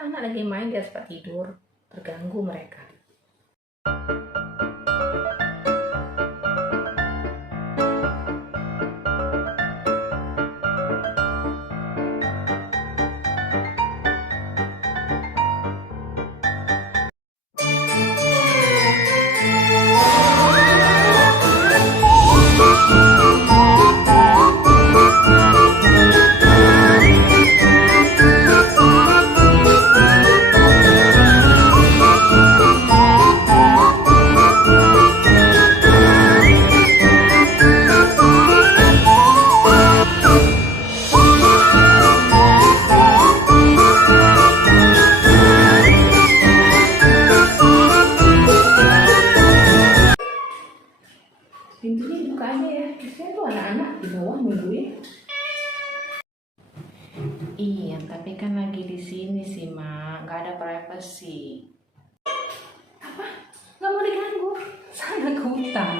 anak lagi main di atas tempat tidur, terganggu mereka. Pintunya dibuka aja ya, biasanya tuh anak-anak di bawah nungguin. Iya, tapi kan lagi di sini sih, Mak. Nggak ada privacy. Apa? Nggak mau diganggu? Sana ke hutan.